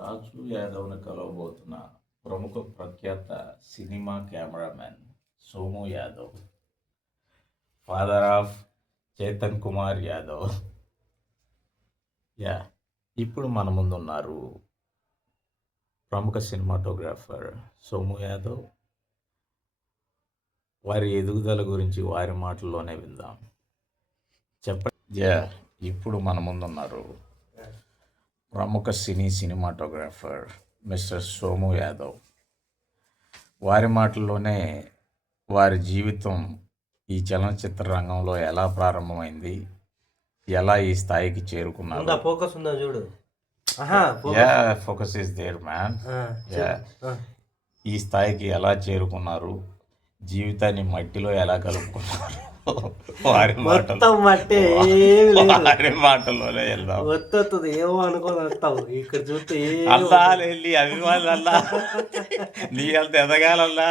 రాజు యాదవ్‌ని కలవబోతున్న ప్రముఖ ప్రఖ్యాత cinema cameraman Somu Yadav, father of Chetan Kumar Yadav. Yeah ఇప్పుడు మన ముందున్నారు ప్రముఖ సినిమాటోగ్రాఫర్ సోము యాదవ్. వారి ఎదుగుదల గురించి వారి మాటల్లోనే విందాం. చెప్పండి. యా ఇప్పుడు మన ముందున్నారు ప్రముఖ సినిమాటోగ్రాఫర్ మిస్టర్ సోము యాదవ్. వారి మాటల్లోనే వారి జీవితం ఈ చలనచిత్ర రంగంలో ఎలా ప్రారంభమైంది, ఎలా ఈ స్థాయికి చేరుకున్నారు. ఫోకస్ ఉందా చూడు. Focus is there man. ఈ స్థాయికి ఎలా చేరుకున్నారు, జీవితాన్ని మట్టిలో ఎలా కలుపుకున్నారు, వారి మాటల్లోనే వెళ్దాం. వస్తుంది ఏమో అనుకోని వస్తావు ఇక్కడ చూస్తే అల్లా వెళ్ళి అభిమానులల్లా నీ అంత ఎదగాలల్లా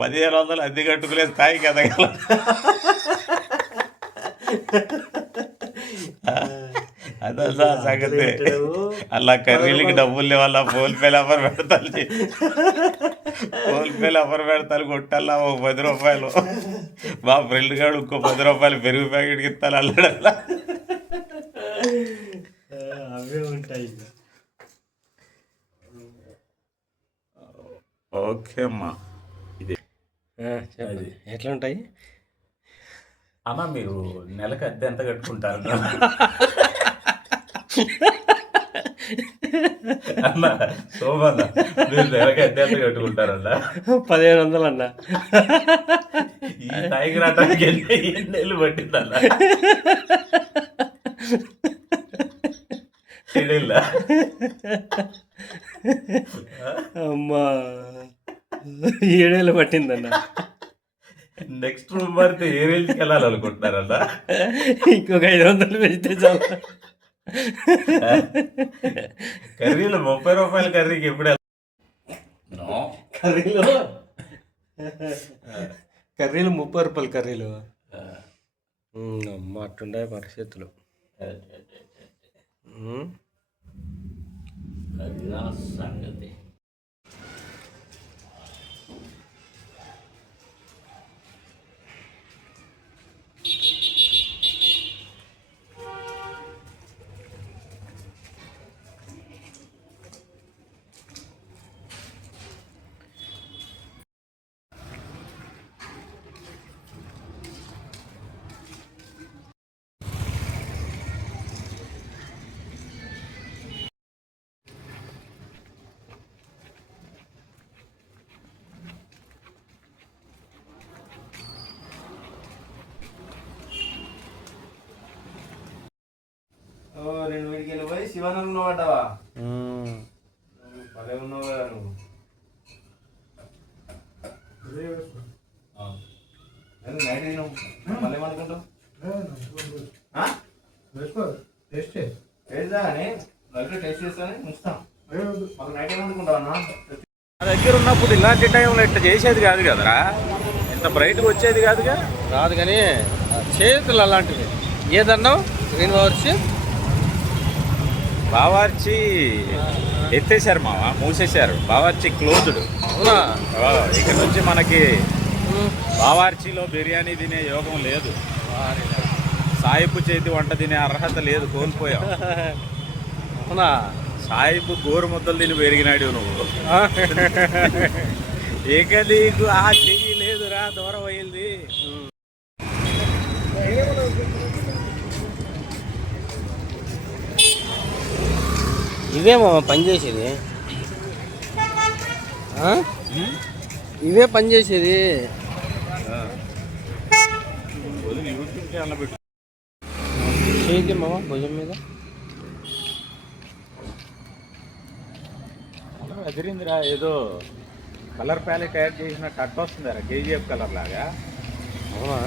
1500 అద్దె కట్టుకునే స్థాయికి ఎదగాల. అదల్లా సంగతి. అలా కర్రీలకి డబ్బులు లేవల్ల ఫోన్పేలు ఎవరు పెడతారు, ఫోన్పేలు ఎవరు పెడతారు కొట్టాలా ఒక 10 రూపాయలు. మా ఫ్రెండ్ గారు ఇంకో 10 రూపాయలు పెరుగు ప్యాకెట్కి ఇస్తాను అల్లాడల్లా. అవే ఉంటాయి. ఓకే అమ్మా, ఇది ఎట్లా ఉంటాయి అమ్మా? మీరు నెలకు అద్దె ఎంత కట్టుకుంటారు అన్న? సోమన్న, మీరు నెలకు అద్దె ఎంత కట్టుకుంటారన్నా? 1500 అన్న. ఈ స్థాయికి రావడానికి ఎన్నేళ్ళు పట్టిందన్న? అమ్మా 7 ఏళ్ళు పట్టిందన్న. నెక్స్ట్ రూమ్ మారితే ఏ రేంజ్కి వెళ్ళాలనుకుంటున్నారన్న? ఇంకొక 500 పెంచితే చాలు. కర్రీలు 30 రూపాయల కర్రీకి ఎప్పుడు కర్రీలు 30 రూపాయలు కర్రీలు. అమ్మ అట్టుండే పరిస్థితులు. అది సంగతి. రెండు వీడికి పోయి శివానంద్ పడ్డావా? పదే ఉన్నావు కదా నువ్వు. నైట్ తిన్నావు మళ్ళీ ఏమనుకుంటావు? టేస్ట్ కానీ లైట్ టేస్ట్ చేస్తాను ఉంచుతాం. మాకు నైట్ ఏమనుకుంటావు అన్న? నా దగ్గర ఉన్నప్పుడు ఇలాంటి టైంలో ఇట్లా చేసేది కాదు కదరా, ఇంత బ్రైట్గా వచ్చేది కాదుగా. రాదు కానీ చేతులు అలాంటివి. ఏదన్నావు గ్రీన్ పవర్స్ బావార్చి ఎత్తేసారు మావా, మూసేశారు. బావార్చి క్లోజ్డ్. అవునా? ఇక్కడ నుంచి మనకి బావార్చిలో బిర్యానీ తినే యోగం లేదు. సాయిబు చేతి వంట తినే అర్హత లేదు, కోల్పోయావు. అవునా? సాయిబు గోరు ముద్దలు తిని పెరిగినాడు నువ్వు. ఇక నీకు ఆ చెయ్యి లేదురా, దూరం అయింది. ఇదేమో పనిచేసేది, ఇదే పనిచేసేది. మామ భుజం మీద ఎదిరిందిరా, ఏదో కలర్ ప్యాలెట్ యాడ్ చేసిన కట్ వస్తుందిరా, కేజీఎఫ్ కలర్ లాగా. అవునా?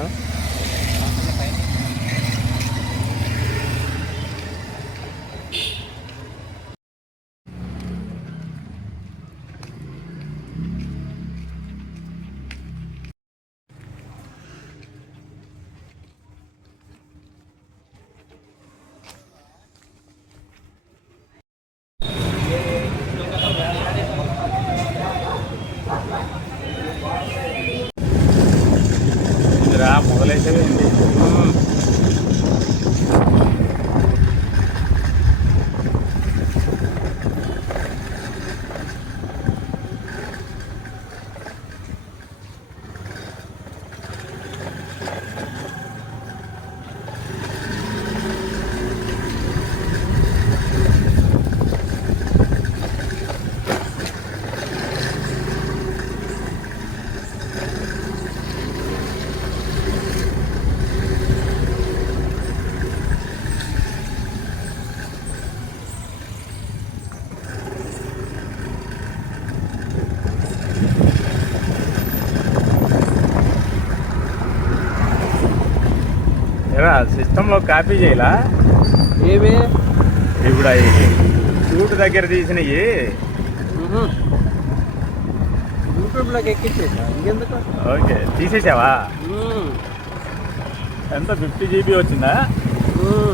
సిస్టంలో కాపీ చేయలా ఏవి ఇప్పుడు అవి షూట్ దగ్గర తీసినవి యూట్యూబ్లోకి ఎక్కించేసా ఇంకెందుకు ఓకే తీసేసావా ఉమ్, ఎంత 50 GB వచ్చిందా ఉమ్.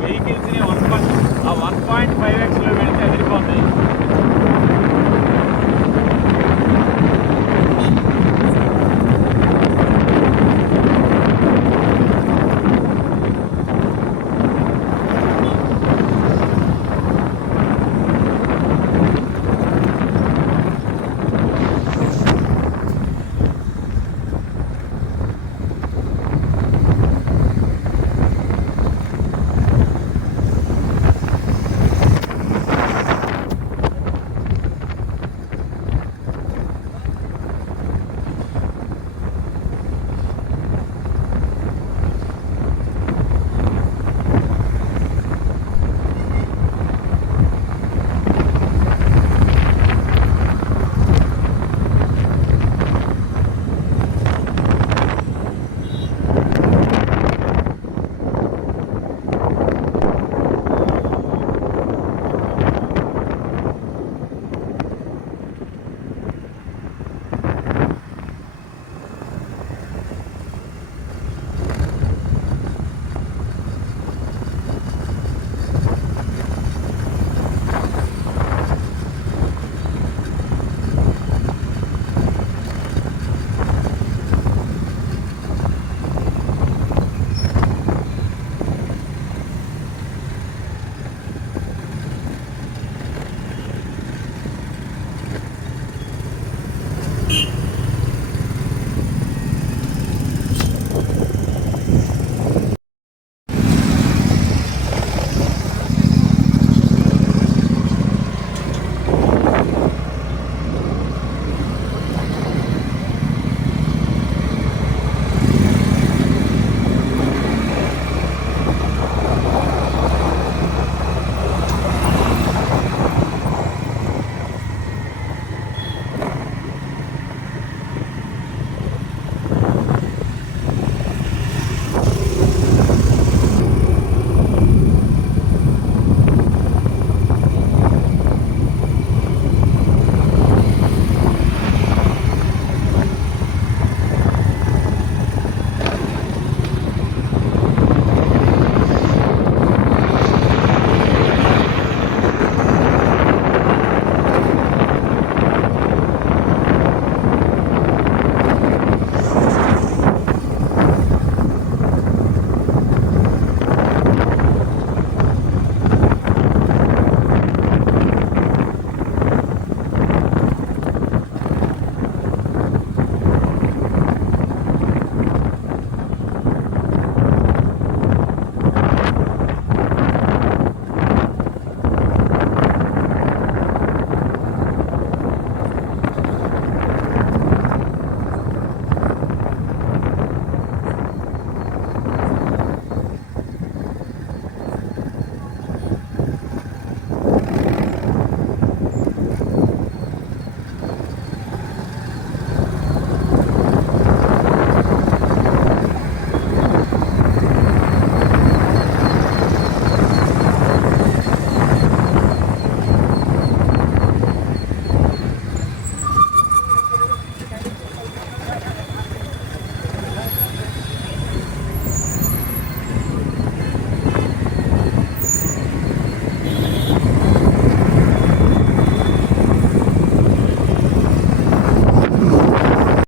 Vehicles 1.5x